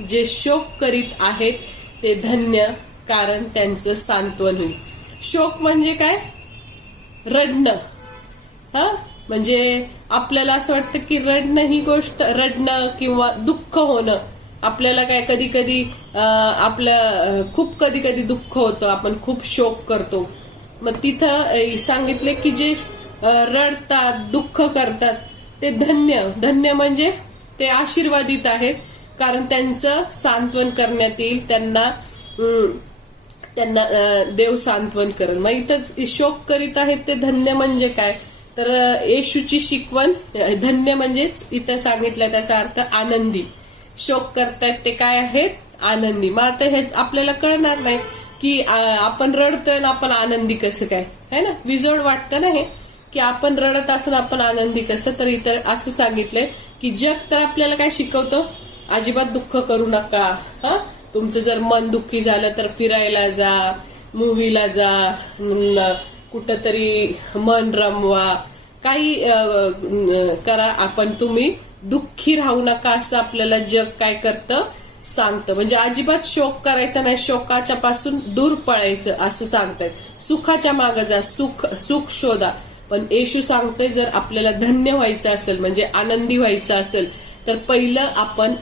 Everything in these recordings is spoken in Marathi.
जे शोक करीत आहेत ते धन्य, कारण त्यांचं सांत्वन होईल. शोक म्हणजे काय? रडणं. म्हणजे आपल्याला असं वाटतं की रडणं ही गोष्ट, रडणं किंवा दुःख होणं, आपल्याला काय कधी कधी खूप कधी कधी दुःख होतं, आपण खूप शोक करतो. मग तिथं सांगितले की जे रडतात, दुःख करतात ते धन्य. धन्य म्हणजे ते आशीर्वादित आहेत, कारण त्यांचं सांत्वन करण्यात येईल. त्यांना देव सांत्वन करेल. मग इथं शोक करीत आहेत ते धन्य म्हणजे काय? तर येशूची शिकवण, धन्य म्हणजेच इथं सांगितलं त्याचा अर्थ आनंदी. शोक करतायत ते काय आहेत? आनंदी. मग आता हे आपल्याला कळणार नाही की आपण रडतोय ना आपण आनंदी कसं काय, है ना? विजोड वाटतं ना हे, की आपण रडत असून आपण आनंदी कसं. तर इथं असं सांगितलंय की जग तर आपल्याला काय शिकवतो? अजिबात दुःख करू नका. तुमचं जर मन दुःखी झालं तर फिरायला जा, मूवीला जा, कुठंतरी मन रमवा, काही करा, आपण तुम्ही दुःखी राहू नका असं आपल्याला जग काय करतं? सांगतं. म्हणजे अजिबात शोक करायचा नाही, शोकाच्या पासून दूर पळायचं असं सांगतायत. सुखाच्या मागे जा, सुख शोधा. पण येशू सांगतोय जर आपल्याला धन्य व्हायचं असेल, म्हणजे आनंदी व्हायचं असेल, तर पहिलं आपण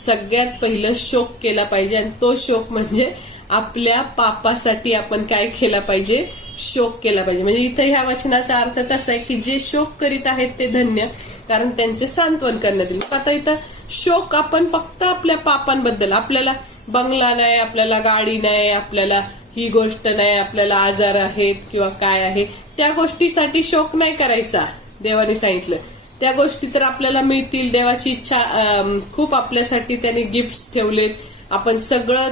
सगळ्यात पहिलं शोक केला पाहिजे. आणि तो शोक म्हणजे आपल्या पापासाठी आपण काय केला पाहिजे? शोक केला पाहिजे. म्हणजे इथं ह्या वचनाचा अर्थ तसा आहे की जे शोक करीत आहेत ते धन्य, कारण त्यांचे सांत्वन करण्यात येईल. आता इथं शोक आपण फक्त आपल्या पापांबद्दल, आपल्याला बंगला नाही, आपल्याला गाडी नाही, आपल्याला ही गोष्ट नाही, आपल्याला आजार आहेत किंवा काय आहे, त्या गोष्टीसाठी शोक नाही करायचा. देवाने सांगितलं त्या गोष्टी तर आपल्याला मिळतील. देवाची इच्छा खूप आपल्यासाठी त्यांनी गिफ्ट्स ठेवलेत. आपण सगळं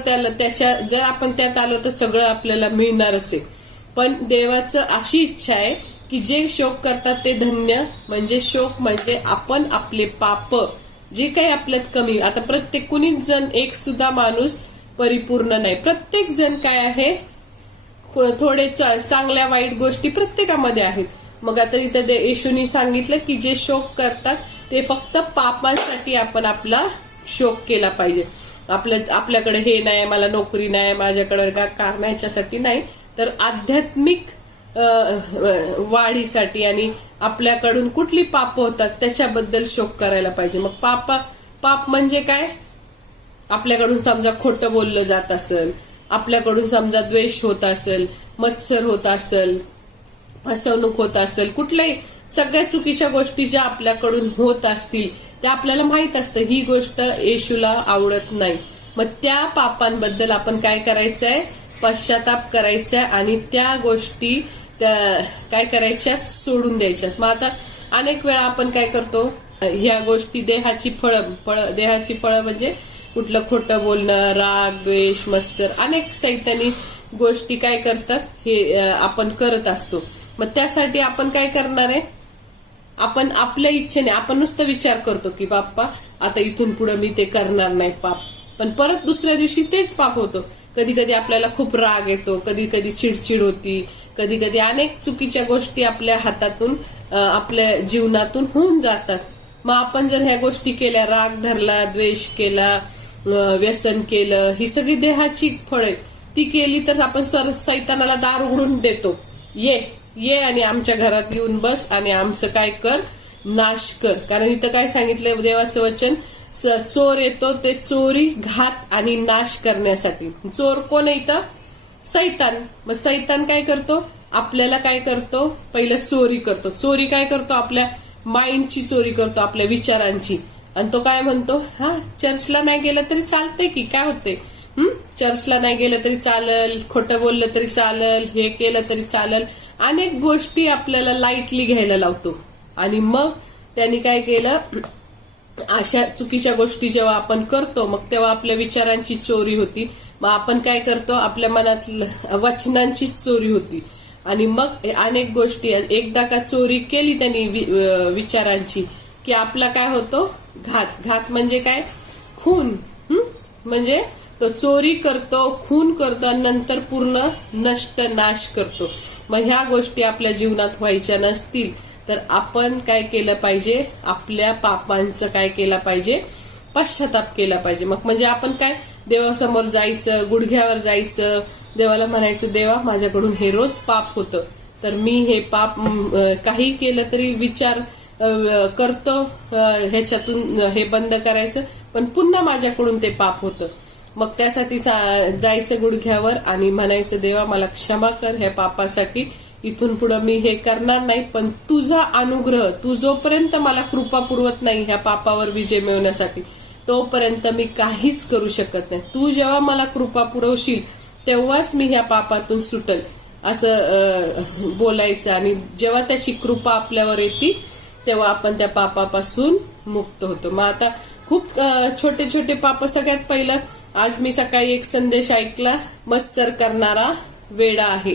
जर आपण त्यात आलो तर सगळं आपल्याला मिळणारच आहे. पण देवाचं अशी इच्छा आहे की जे शोक करतात ते धन्य. म्हणजे शोक म्हणजे आपण आपले पाप जे काही आपल्यात कमी, आता प्रत्येक कुणीच जण एक सुद्धा माणूस परिपूर्ण नाही. प्रत्येक जण काय आहे, थोडे चांगल्या वाईट गोष्टी प्रत्येकामध्ये आहेत. मग आता इथं येशूनी सांगितलं की जे शोक करतात ते फक्त पापांसाठी आपण आपला शोक केला पाहिजे. आपल्याकडे हे नाही, मला नोकरी नाही, माझ्याकडे कार नाही, ह्याच्यासाठी नाही, तर आध्यात्मिक वाढीसाठी आणि आपल्याकडून कुठली पाप होतात त्याच्याबद्दल शोक करायला पाहिजे. मग पाप म्हणजे काय? आपल्याकडून समजा खोटं बोललं जात असेल, आपल्याकडून समजा द्वेष होत असेल, मत्सर होत असेल, फसवणूक होत असेल, कुठल्याही सगळ्या चुकीच्या गोष्टी ज्या आपल्याकडून होत असतील त्या आपल्याला माहित असतं ही गोष्ट येशूला आवडत नाही. मग त्या पापांबद्दल आपण काय करायचंय? पश्चाताप करायचा आणि त्या गोष्टी काय करायच्यात? सोडून द्यायच्यात. मग आता अनेक वेळा आपण काय करतो? ह्या गोष्टी देहाची फळं म्हणजे कुठलं खोटं बोलणं, राग, द्वेष, मत्सर, अनेक सैतानी गोष्टी काय करतात हे आपण करत असतो. मग त्यासाठी आपण काय करणार आहे? आपण आपल्या इच्छेने आपण नुसतं विचार करतो की बाप्पा आता इथून पुढे मी ते करणार नाही पाप, पण परत दुसऱ्या दिवशी तेच पाप होतं. कधी कधी आपल्याला खूप राग येतो, कधी कधी चिडचिड होती, कधी कधी अनेक चुकीच्या गोष्टी आपल्या हातातून आपल्या जीवनातून होऊन जातात. मग आपण जर ह्या गोष्टी केल्या, राग धरला, द्वेष केला, व्यसन केलं, ही सगळी देहाची फळे ती केली तर आपण सैतानाला दार उघडून देतो. ये आणि आमच्या घरात येऊन बस आणि आमचं काय कर? नाश कर. कारण इथं काय सांगितलंय देवाचं वचन? चोर येतो ते चोरी, घात आणि नाश करण्यासाठी. चोर कोण आहे इथं? सैतान. मग सैतान काय करतो? आपल्याला काय करतो? पहिलं चोरी करतो. चोरी काय करतो? आपल्या माइंडची चोरी करतो, आपल्या विचारांची. आणि तो काय म्हणतो? चर्चला नाही गेलं तरी चालतंय की, काय होतंय? चर्चला नाही गेलं तरी चालेल, खोटं बोललं तरी चालेल, हे केलं तरी चालेल. अनेक गोष्टी आपल्याला लाईटली घ्यायला लावतो. आणि मग त्यांनी काय केलं? अशा चुकीच्या गोष्टी जेव्हा आपण करतो मग तेव्हा आपल्या विचारांची चोरी होती. मग आपण काय करतो? आपल्या मनात वचनांची चोरी होती. आणि मग अनेक गोष्टी, एकदा का चोरी केली त्यांनी विचारांची की आपला काय होतो? घात म्हणजे काय? खून. म्हणजे तो चोरी करतो, खून करतो आणि नंतर पूर्ण नष्ट नाश करतो. मग ह्या गोष्टी आपल्या जीवनात व्हायच्या नसतील तर आपण काय केलं पाहिजे? आपल्या पापांचं काय केलं पाहिजे? पश्चाताप केला पाहिजे. मग म्हणजे आपण काय देवासमोर जायचं, गुडघ्यावर जायचं, देवाला म्हणायचं, देवा माझ्याकडून हे रोज पाप होतं, तर मी हे पाप काही केलं तरी विचार करतो, ह्याच्यातून हे बंद करायचं, पण पुन्हा माझ्याकडून ते पाप होतं. मग त्यासाठी जायचं गुडघ्यावर आणि म्हणायचं, देवा मला क्षमा कर ह्या पापासाठी, इथून पुढे मी हे करणार नाही, पण तुझा अनुग्रह, तू जोपर्यंत मला कृपा पुरवत नाही ह्या पापावर विजय मिळवण्यासाठी, तोपर्यंत मी काहीच करू शकत नाही. तू जेव्हा मला कृपा पुरवशील तेव्हाच मी ह्या पापातून सुटल, असं बोलायचं. आणि जेव्हा त्याची कृपा आपल्यावर येते तेव्हा आपण त्या पापापासून मुक्त होतो. मग आता खूप छोटे छोटे पाप. सगळ्यात पहिलं, आज मी सकाळी एक संदेश ऐकला, मत्सर करणारा वेडा आहे.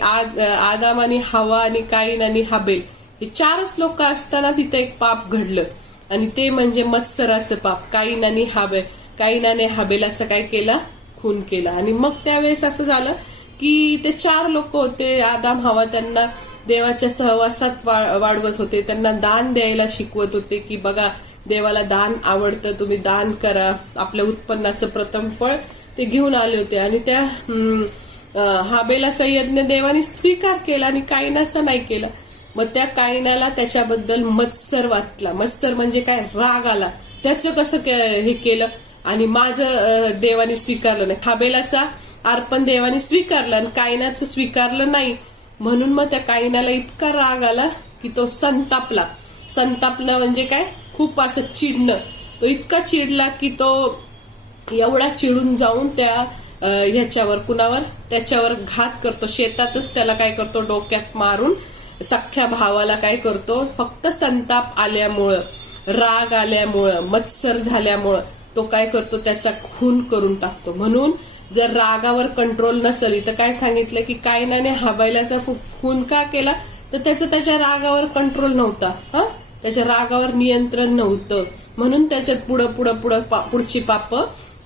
आदाम आणि हवा आणि काईन आणि हाबेल हे 4च लोक असताना तिथं एक पाप घडलं, आणि ते म्हणजे मत्सराचं पाप. काईनाने हाबेलाचं काय केला, खून केला. आणि मग त्यावेळेस असं झालं की ते 4 लोक होते, आदाम हवा, त्यांना देवाच्या सहवासात वाढवत होते, त्यांना दान द्यायला शिकवत होते की बघा देवाला दान आवडतं, तुम्ही दान करा. आपल्या उत्पन्नाचं प्रथम फळ ते घेऊन आले होते. आणि त्या हाबेलाचा यज्ञ देवाने स्वीकार केला आणि काईनाचा नाही केला. मग त्या काईनाला त्याच्याबद्दल मत्सर वाटला. मत्सर म्हणजे काय, राग आला. त्याचं कसं हे केलं आणि माझं देवाने स्वीकारलं नाही. हाबेलाचा अर्पण देवाने स्वीकारलं आणि काईनाचं स्वीकारलं नाही, म्हणून मग त्या काईनाला इतका राग आला की तो संतापला म्हणजे काय, खूप असं चिडणं. तो इतका चिडला की तो एवढा चिडून जाऊन त्या ह्याच्यावर, कुणावर, त्याच्यावर घात करतो. शेतातच त्याला काय करतो, डोक्यात मारून सख्ख्या भावाला काय करतो, फक्त संताप आल्यामुळं, राग आल्यामुळं, मत्सर झाल्यामुळं तो काय करतो, त्याचा खून करून टाकतो. म्हणून जर रागावर कंट्रोल नसेल, तर काय सांगितलं की काईनाने हाबेलाचा खून का केला, तर त्याच्या रागावर कंट्रोल नव्हता, त्याच्या रागावर नियंत्रण नव्हतं, म्हणून त्याच्यात पुढची पाप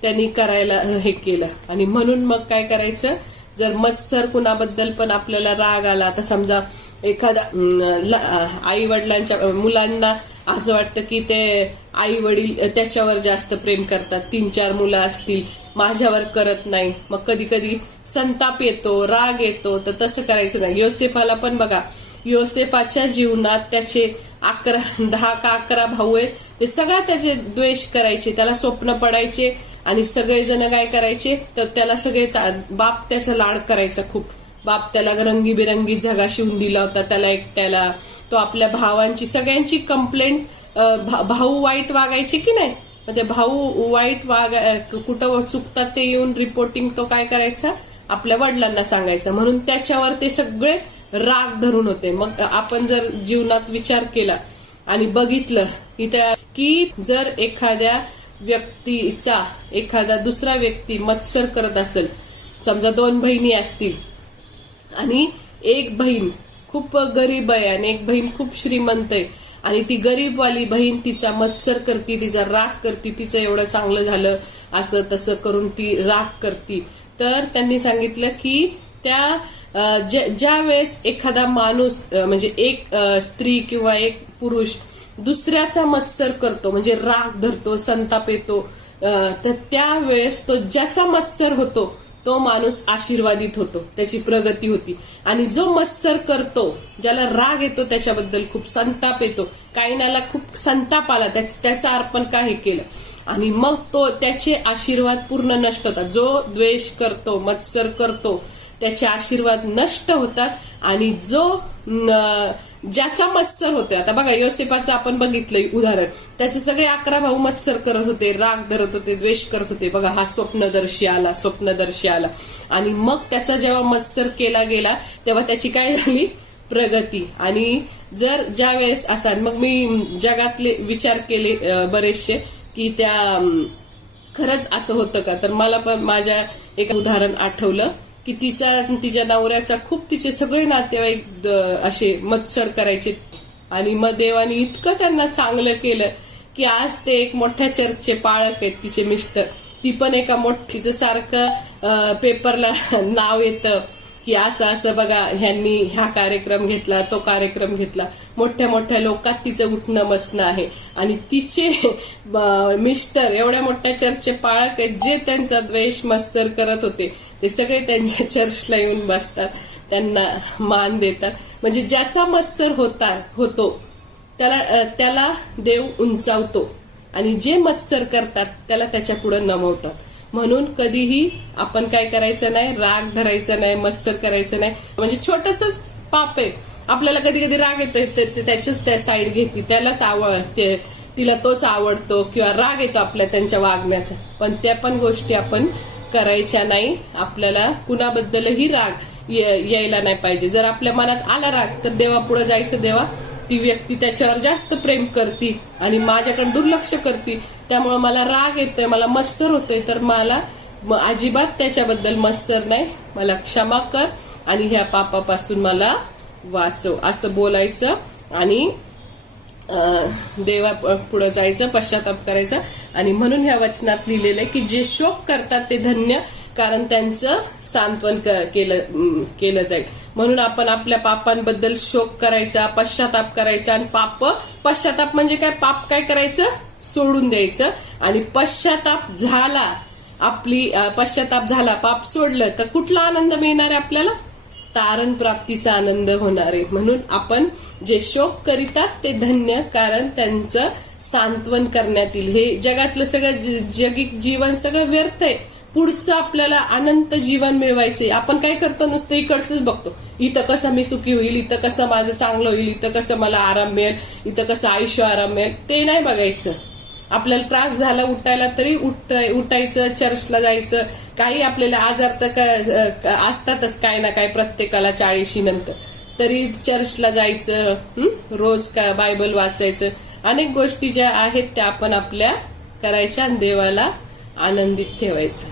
त्यांनी करायला हे केलं. आणि म्हणून मग काय करायचं, जर मत्सर कुणाबद्दल पण आपल्याला राग आला, आता समजा एखादा आई वडिलांच्या मुलांना असं वाटतं की ते आई वडील त्याच्यावर जास्त प्रेम करतात, 3-4 मुलं असतील, माझ्यावर करत नाही, मग कधी कधी संताप येतो, राग येतो. तर तसं करायचं नाही. योसेफाला पण बघा, योसेफाच्या जीवनात त्याचे 10 का 11 भाऊ आहेत, ते सगळा त्याचे द्वेष करायचे, त्याला स्वप्न पडायचे आणि सगळेजण काय करायचे, तर त्याला बाप त्याचा लाड करायचा खूप. बाप त्याला रंगीबिरंगी झगा शिवून दिला होता त्याला एकट्याला. तो आपल्या भावांची सगळ्यांची कंप्लेंट, भाऊ वाईट वागायचे की नाही, मग ते भाऊ वाईट कुठं चुकतात ते येऊन रिपोर्टिंग तो काय करायचा, आपल्या वडिलांना सांगायचा. म्हणून त्याच्यावर ते सगळे राग धरून होते. मग आपण जर जीवनात विचार केला आणि बघितलं की जर एखाद्या व्यक्तीचा एखादा दुसरा व्यक्ती मत्सर करत असेल, समजा 2 बहिणी असतील आणि एक बहीण खूप गरीब आहे आणि एक बहीण खूप श्रीमंत आहे, आणि ती गरीबवाली बहीण तिचा मत्सर करती, तिचा राग करती, तिचं एवढं चांगलं झालं असं तसं करून ती राग करती. तर त्यांनी सांगितलं की ज्या वेळेस एखादा माणूस म्हणजे एक स्त्री किंवा एक पुरुष दुसऱ्याचा मत्सर करतो, म्हणजे राग धरतो, संताप येतो, तर त्यावेळेस तो ज्याचा मत्सर होतो तो माणूस आशीर्वादित होतो, त्याची प्रगती होती. आणि जो मत्सर करतो, ज्याला राग येतो, त्याच्याबद्दल खूप संताप येतो, काईनाला खूप संताप आला, त्याचं अर्पण काय केलं, आणि मग त्याचे आशीर्वाद पूर्ण नष्ट होतात. जो द्वेष करतो, मत्सर करतो, त्याचे आशीर्वाद नष्ट होतात. आणि ज्याचा मत्सर होते, आता बघा योसेफाचं आपण बघितलंय उदाहरण, त्याचे सगळे 11 भाऊ मत्सर करत होते, राग धरत होते, द्वेष करत होते. बघा हा स्वप्नदर्शी आला, आणि मग त्याचा जेव्हा मत्सर केला गेला तेव्हा त्याची काय झाली, प्रगती. आणि जर ज्या वेळेस असा, मग मी जगातले विचार केले बरेचसे की खरंच असं होतं का, तर मला पण माझ्या एक उदाहरण आठवलं की तिच्या नवऱ्याचा खूप तिचे सगळे नातेवाईक असे मत्सर करायचे, आणि मग देवाने इतकं त्यांना चांगलं केलं की आज ते एक मोठ्या चर्चचे पाळक आहेत तिचे मिस्टर. ती पण एका मोठीचं सारखं पेपरला नाव येतं की असं बघा ह्यांनी हा कार्यक्रम घेतला, तो कार्यक्रम घेतला. मोठ्या मोठ्या लोकात तिचं उठणं बसणं आहे. आणि तिचे मिस्टर एवढ्या मोठ्या चर्चचे पाळक आहेत, जे त्यांचा द्वेष मत्सर करत होते ते सगळे त्यांच्या चर्चला येऊन बसतात, त्यांना मान देतात. म्हणजे ज्याचा मत्सर होतो त्याला देव उंचावतो आणि जे मत्सर करतात त्याला त्याच्या पुढे नमवतात. म्हणून कधीही आपण काय करायचं नाही, राग धरायचा नाही, मत्सर करायचं नाही. म्हणजे छोटसच पाप आहे, आपल्याला कधी कधी राग येतो त्याच्याच त्या साईड घेतली, त्यालाच तिला तोच आवडतो किंवा राग येतो आपल्या त्यांच्या वागण्याचा, पण त्या पण गोष्टी आपण करायच्या नाही. आपल्याला कुणाबद्दलही राग यायला नाही पाहिजे. जर आपल्या मनात आला राग तर देवापुढे जायचं, देवा ती व्यक्ती त्याच्यावर जास्त प्रेम करती आणि माझ्याकडे दुर्लक्ष करती, त्यामुळे मला राग येतोय, मला मत्सर होतोय, तर मला अजिबात त्याच्याबद्दल मत्सर नाही, मला क्षमा कर आणि ह्या पापापासून मला वाचव, असं बोलायचं आणि देवा पुढे जायचं, पश्चाताप करायचा. आणि म्हणून ह्या वचनात लिहिलेलं आहे की जे शोक करतात ते धन्य, कारण त्यांचं सांत्वन केलं जाईल. म्हणून आपण आपल्या पापांबद्दल शोक करायचा, पश्चाताप करायचा. आणि पश्चाताप म्हणजे काय, पाप काय करायचं, सोडून द्यायचं. आणि पश्चाताप झाला, पाप सोडलं तर कुठला आनंद मिळणार आहे आपल्याला, तारण प्राप्तीचा आनंद होणार आहे. म्हणून आपण जे शोक करीतात ते धन्य, कारण त्यांचं सांत्वन करण्यात येईल. हे जगातलं सगळं जगिक जीवन सगळं व्यर्थ आहे, पुढचं आपल्याला अनंत जीवन मिळवायचंय. आपण काय करतो, नुसतं इकडचंच बघतो, इथं कसं मी सुखी होईल, इथं कसं माझं चांगलं होईल, इथं कसं मला आराम मिळेल, इथं कसं आयुष्य आराम मिळेल, ते नाही बघायचं. आपल्याला त्रास झाला उठायला तरी उठायचं, चर्चला जायचं. काही आपल्याला आजार तर असतातच काय ना काय प्रत्येकाला 40 नंतर, तरी चर्चला जायचं, रोज बायबल वाचायचं. अनेक गोष्टी ज्या आहेत त्या आपण आपल्या करायच्या आणि देवाला आनंदित ठेवायचं.